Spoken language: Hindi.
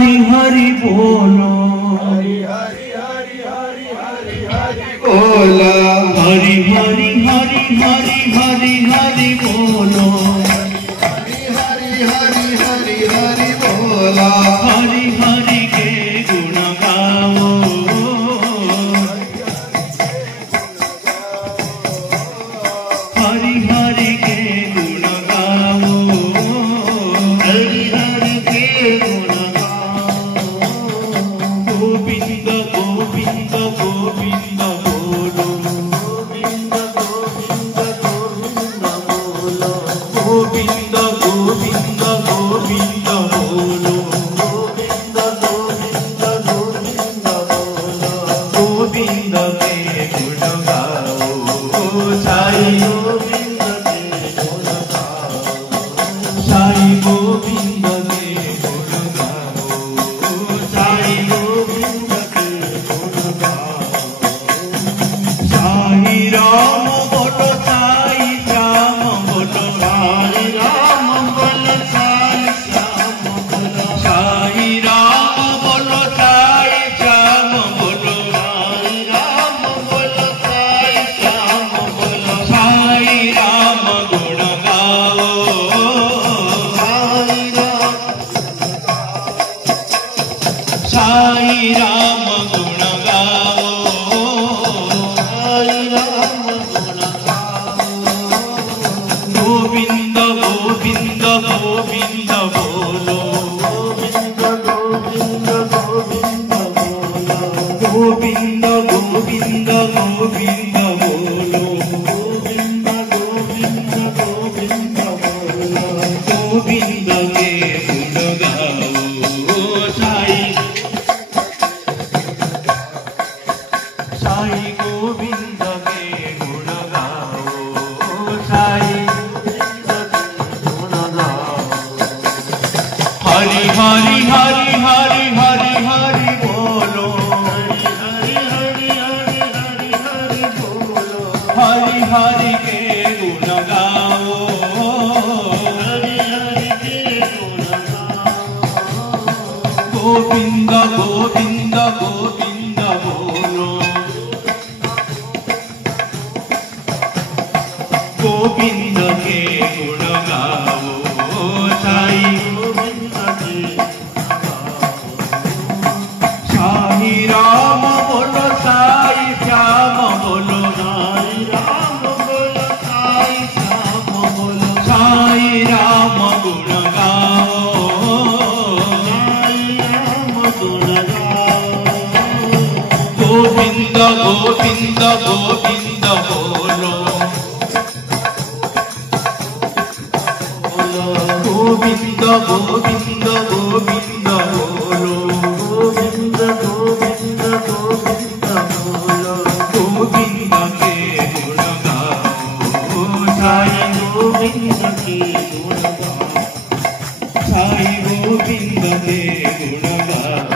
हरि बोलो हरि हरि हरि हरि हरि हरि बोला हरि हरि हरि हरि हरि हरि बोलो हरि हरि हरि हरि हरि बोला हरि हरि के गुण गाओ हरि हरि के गुण गाओ हरि हरि के गुण गोविंद गोविंद गोविंद बोलो गोविंद गोविंद गोविंद बोलो गोविंद गोविंद गोविंद बोलो गोविंद गोविंद गोविंद बोलो गोविंद के गुण गाओ साई गोविंद के गुण गाओ साई गोविंद के गुण गाओ साई गोविंद के गुण गाओ साई राम बोलो साई श्याम बोलो साई राम बोलो साई श्याम बोलो साई राम बोलो साई श्याम बोलो साई राम बोलो साई श्याम बोलो साई राम गुण गाओ साई राम साई राम गुण गाओ साई राम गुण गाओ गोविंद गोविंद गोविंद बोलो गोविंद गोविंद गोविंद बोलो गोविंद गोविंद गोविंद बोलो गोविंद गोविंद गोविंद बोलो गोविंद के गुण गाओ साई साई गोविंद के गुण गाओ साई गुण गाओ हरि हरि हरि हरि हरि हरि बोलो हरि हरि हरि हरि हरि हरि बोलो हरि हरि के गुण गाओ हरि हरि के गुण गाओ गोविंद गोविंद गोविंद बोलो गोविंद के गुण गाओ साई गोविंद के साई राम बोलो साई श्याम बोलो साई राम बोलो साई श्याम बोलो साई राम गुण गाओ साई राम गुण गाओ गोविंद गोविंद गोविंद बोलो गोविंद गोविंद गोविंद बोलो गोविंद गोविंद गोविंद बोलो गोविंद के गुण गाओ साई गोविंद के गुण गाओ साई गोविंद के गुण गाओ